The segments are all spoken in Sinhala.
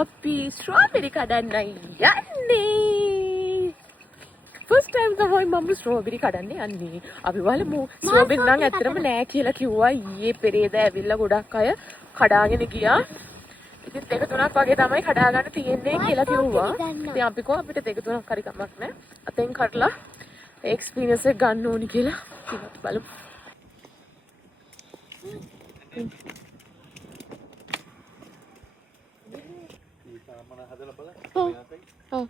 අපි ස්ට්‍රෝබෙරි කඩන්නයි යන්නේ. ෆස්ට් ටයිම් තමයි මම ස්ට්‍රෝබෙරි කඩන්න යන්නේ. අපි බලමු. ස්ට්‍රෝබෙරි නම් ඇත්තටම නෑ කියලා කිව්වා ඊයේ පෙරේද ඇවිල්ලා ගොඩක් අය කඩාගෙන ගියා. ඉතින් දෙක තුනක් වගේ තමයි කඩා ගන්න තියෙන්නේ කියලා කිව්වා. ඉතින් අපි කෝ අපිට දෙක තුනක් හරි කමක් නෑ. අතෙන් කඩලා එක්ස්පීරියන්ස් එක ගන්න ඕනි කියලා. ඉතින් අපි බලමු. ඔව්.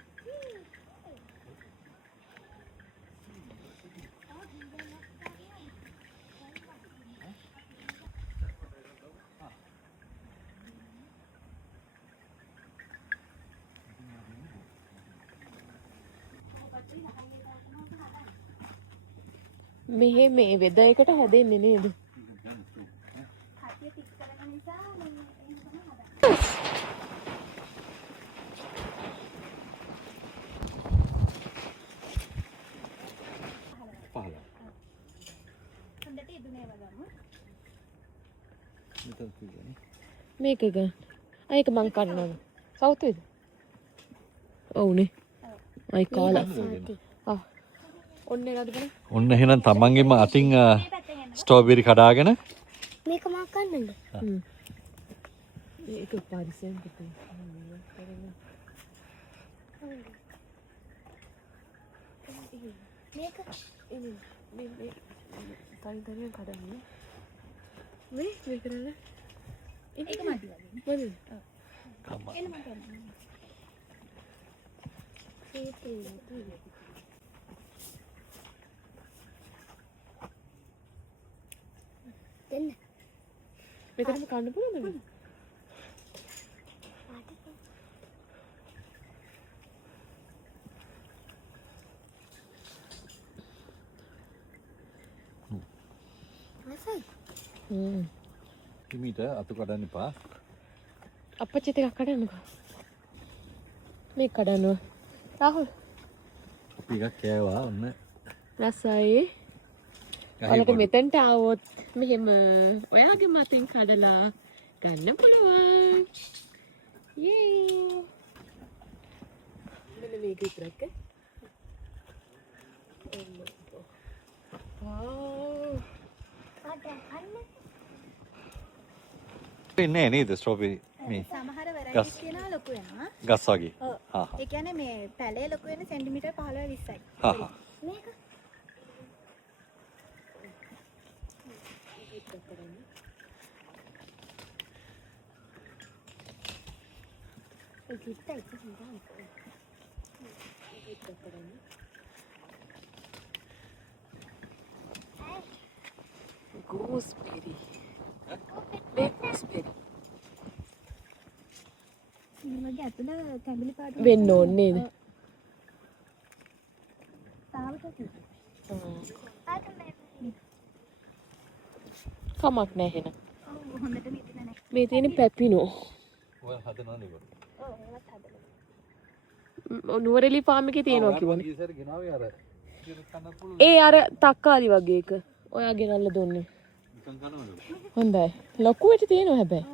මෙහෙ මේ වෙදර් එකට හැදෙන්නේ නේද? මේක ගන්න. ඒක මං කන්නවා. සවුතුයිද? ඔව්නේ. අයි කාලා. ආ. ඔන්න එකද බලන්න. ඔන්න එහෙනම් තමන්ගේම අතින් ස්ට්‍රෝබෙරි කඩාගෙන මේක මා කන්නද? ඒක පරිසම් පුතේ. මේක මේ තනි කඩන්නේ. මේ කරන්නේ. ඒක මදි වගේ. මදි. එන්න මට එන්න. දෙන්න. මෙතනම කන්න පුළුවන්ද? හිමීට අතු කඩන්න එපා. අපච්චි ටිකක් කඩන්නකෝ. මේක කඩන්නවා. රාහුල්. අපි එකක් කෑවා ඔන්න. රසයි. ඔයාලට මෙතෙන්ට ආවොත් මෙහෙම ඔයාගේ මතින් කඩලා ගන්න පුළුවන්. යේ. මෙන්න මේක විතරක්. ඉන්නේ නේද ස්ට්‍රෝබෙරි මේ සමහර වෙරයිටිස් තියෙනවා ලොකු වෙනවා. ගස් වගේ. හා. ඒ කියන්නේ මේ පැලේ ලොකු වෙන සෙන්ටිමීටර් 15 20යි. හා හා. මේක gooseberry. මේ gooseberry. මගේ අතන තැඹිලි පාට වෙන්න ඕනේ නේද? තාවට කමක් නැහැ එහෙනම්. ඔව් හොඳට මිදිලා නැහැ. මේ තියෙන පැපිනෝ. ඔය හදනවනේ ඒක. ඔව් ඒවත් හදලා. නුවරඑළිය ෆාම් එකේ තියෙනවා කිව්වනේ. ඊසර ගෙනාවේ අර කන්න පුළුවන්. ඒ අර තක්කාලි වගේ එක. ඔයා ගෙනල්ලා දුන්නේ. නිකන් කනවලු. හොඳයි. ලොකුවට තියෙනවා හැබැයි.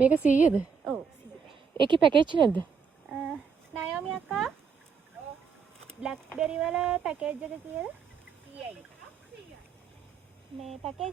මේක 100ද? ඔව්. ඒකේ පැකේජ් නැද්ද? නයෝමි අක්කා බ්ලැක්බෙරි වල පැකේජ් එක කියලා 100යි. මේ පැකේජ්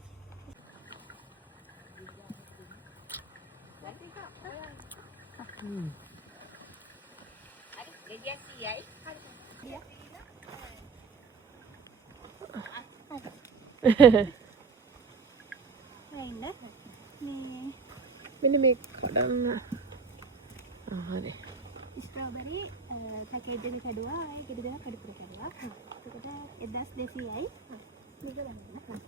මෙන්න මේ කඩන්න. හරි. ස්ට්‍රෝබෙරි පැකේජ් එක කැඩුවා ආයෙ ගෙඩි දෙකක් කඩපුර කැඩුවා. එතකොට 1200යි. මේක ගන්න.